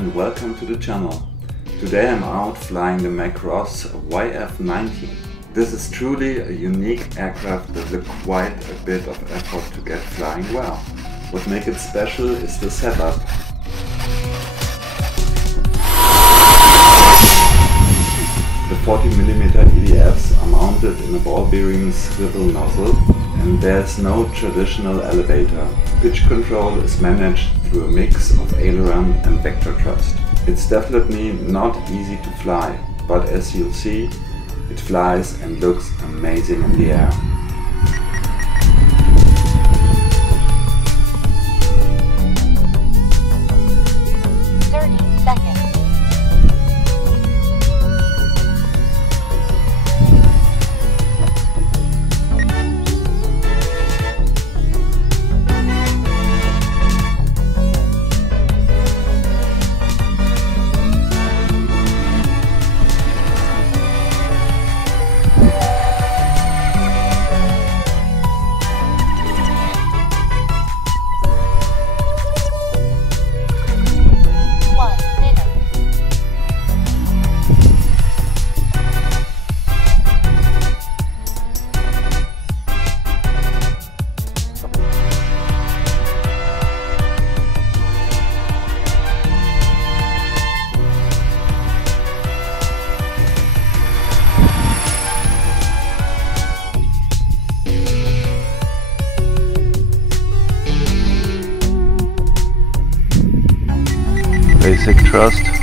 and welcome to the channel. Today I'm out flying the Macross YF-19. This is truly a unique aircraft that took quite a bit of effort to get flying well. What makes it special is the setup. The 40mm EDFs are mounted in a ball bearing swivel nozzle, and there's no traditional elevator. Pitch control is managed through a mix of aileron and vector thrust. It's definitely not easy to fly, but as you'll see, it flies and looks amazing in the air. Basic thrust.